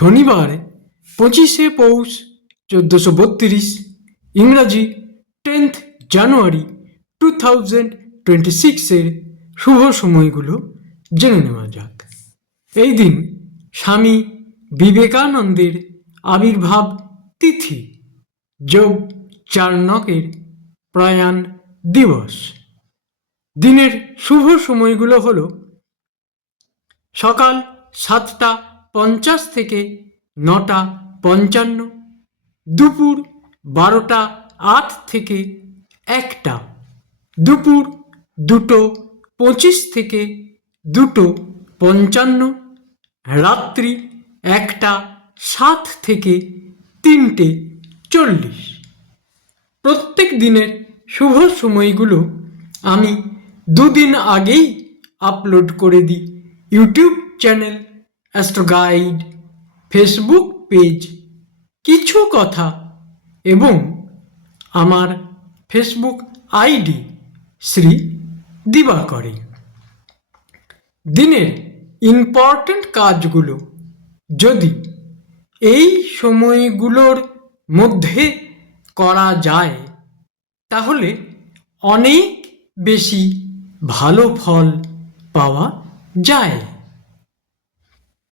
শনিবার 25শে পৌষ 1432, ইংরাজি 10th জানুয়ারি 2026 শুভ সময়গুলো জেনে নেওয়া যাক। এই দিন স্বামী বিবেকানন্দের আবির্ভাব তিথি যোগ চার্ণকের প্রয়াণ দিবস। দিনের শুভ সময়গুলো হলো সকাল 7:50 থেকে 9:55, দুপুর 12:08 থেকে 1টা, দুপুর 2:25 থেকে 2:55, রাত্রি 1:07 থেকে 3:40। প্রত্যেক দিনের শুভ সময়গুলো আমি দুদিন আগেই আপলোড করে দিই YouTube channel astro guide, Facebook page কিছু কথা এবং আমার ফেসবুক আইডি শ্রী দিবাকরে। দিনের ইম্পর্ট্যান্ট কাজগুলো যদি এই সময়গুলোর মধ্যে করা যায় তাহলে অনেক বেশি ভালো ফল পাওয়া যায়।